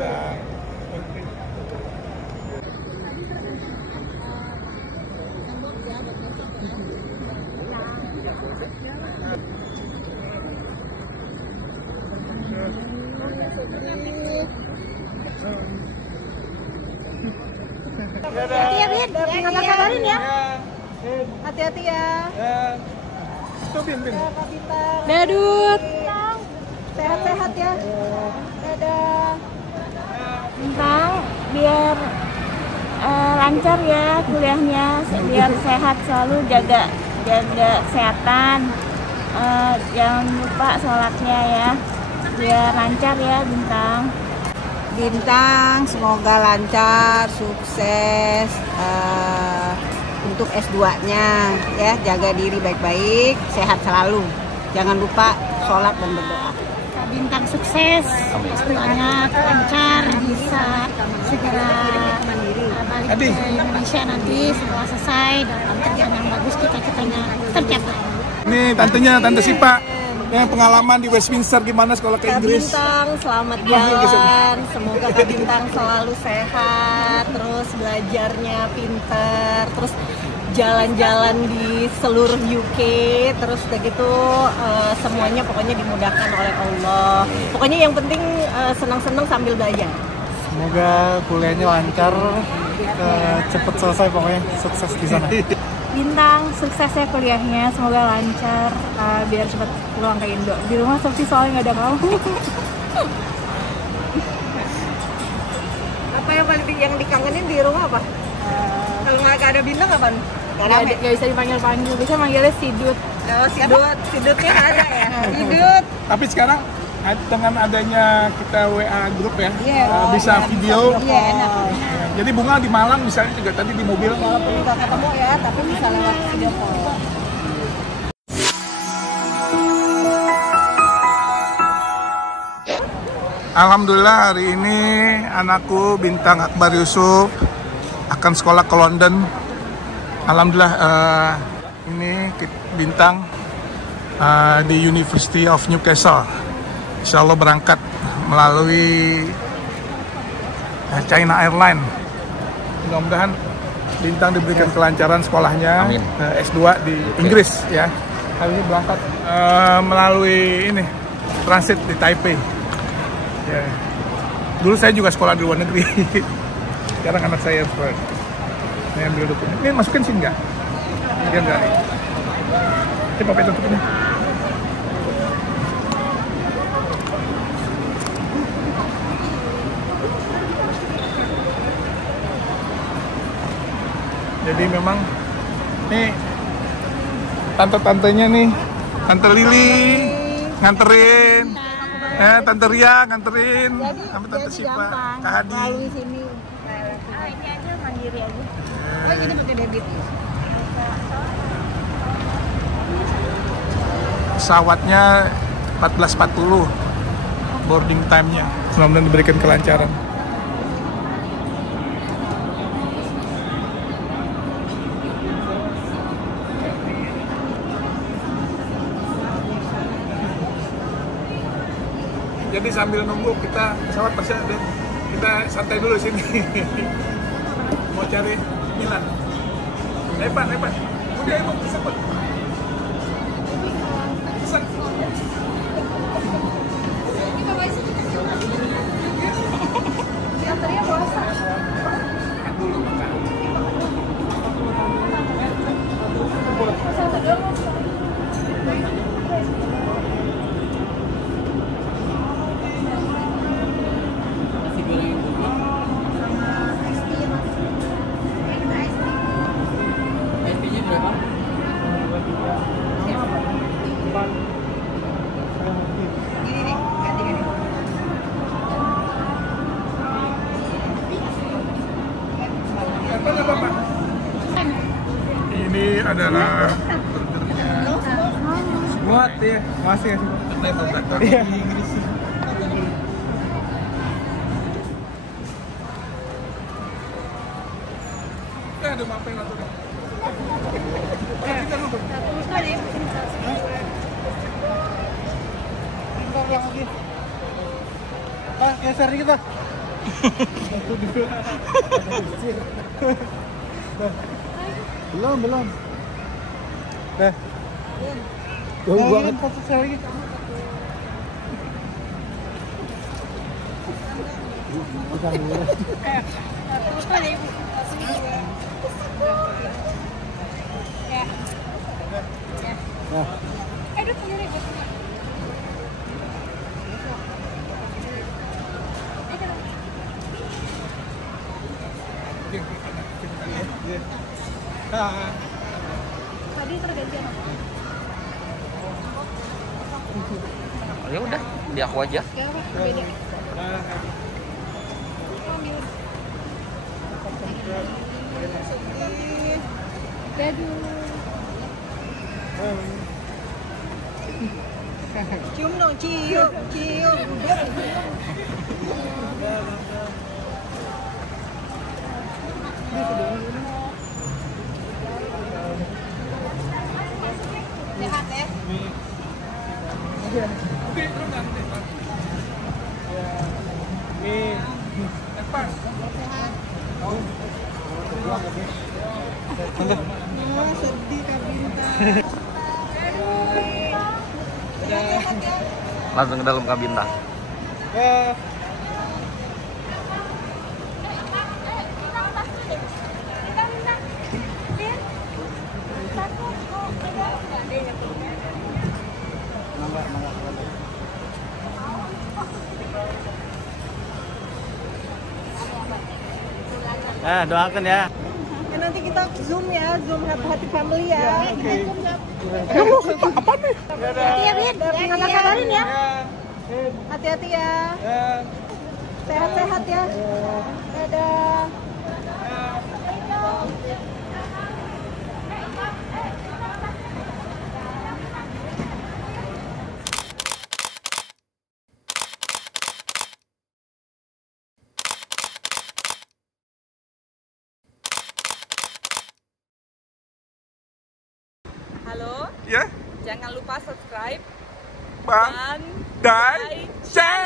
Bintang. Hati-hati ya, Bin. Kabarin ya. Hati-hati ya. Tuh, Bin. Dadut. Sehat-sehat ya. Dadah. Bintang, biar lancar ya kuliahnya, biar sehat selalu, jaga kesehatan. Jangan lupa sholatnya ya, biar lancar ya Bintang. Bintang, semoga lancar, sukses untuk S2-nya ya, jaga diri baik-baik, sehat selalu. Jangan lupa sholat dan berdoa. Bintang sukses, S2-nya lancar, bisa segera balik ke Indonesia nanti setelah selesai, dapat kerjaan yang bagus, cita-citanya tercapai. Ini tantenya, Tante Sipa. Yang pengalaman di Westminster gimana sekolah ke Inggris? Kak Bintang, selamat jalan. Semoga Kak Bintang selalu sehat, terus belajarnya pinter, terus jalan-jalan di seluruh UK, terus udah gitu semuanya pokoknya dimudahkan oleh Allah. Pokoknya yang penting senang-senang sambil belajar. Semoga kuliahnya lancar, cepet selesai, pokoknya sukses di sana. Bintang, sukses ya kuliahnya, semoga lancar, biar cepat pulang ke Indo. Di rumah sepi soalnya nggak ada kamu. Apa yang paling yang dikangenin di rumah apa? Kalau nggak ada Bintang apa? Nggak bisa dipanggil-panggil, bisa manggilnya Sidut. Oh, Sidutnya nggak ada ya? Sidut. Tapi sekarang dengan adanya kita WA grup ya, Iya. bisa video. Iya, enak. Jadi Bunga di Malang misalnya juga tadi di mobil. Walaupun nggak ketemu ya, tapi bisa lewat video call. Alhamdulillah hari ini anakku Bintang Akbar Yusuf akan sekolah ke London. Alhamdulillah ini Bintang di University of Newcastle. Insya Allah berangkat melalui China Airline. Mudah-mudahan Bintang diberikan kelancaran sekolahnya. Amin. S2 di Inggris ya. Hari ini berangkat melalui ini transit di Taipei. Ya. Dulu saya juga sekolah di luar negeri. Sekarang anak saya sekolah. Ini ambil dokumen. Ini masukin sini nggak? Dia nggak. Ini pakai tutup ini. Jadi memang nih tante-tantenya nih, Tante Lili nganterin, Tante Ria nganterin, sama Tante Sipa, Kak Hadi. Melalui sini. Ini aja mandiri aja. Oh, ini pakai debit. Pesawatnya 14.40 boarding time-nya. Mudah-mudahan diberikan kelancaran. Jadi sambil nunggu kita pesawat pasti ada, kita santai dulu sini. Mau cari Milan. Lepas. Udah ibu, cepet. Ini adalah burgernya. Muat ya, masih ya. Iya. Ada mampir atau enggak? Kita dulu. Bentar lagi. Geser dikit lah. Belum. Dah. Jauh banget foto saya lagi. Bukan dulu. Nah. Tadi tergantian apa? Ya udah, di aku aja. Gak apa, beda. Ambil. Aduh. Cium dong, cium. Sehat ya? Sedih Kak Bintang. Langsung ke dalam Kak Bintang. Doakan ya. Nanti kita zoom happy family ya. Apa nih? Hati ya, Bin. Kakak kabarin ya. Hati-hati ya. Sehat-sehat ya. Dadah. Halo, Ya, jangan lupa subscribe Bang. dan Dan share.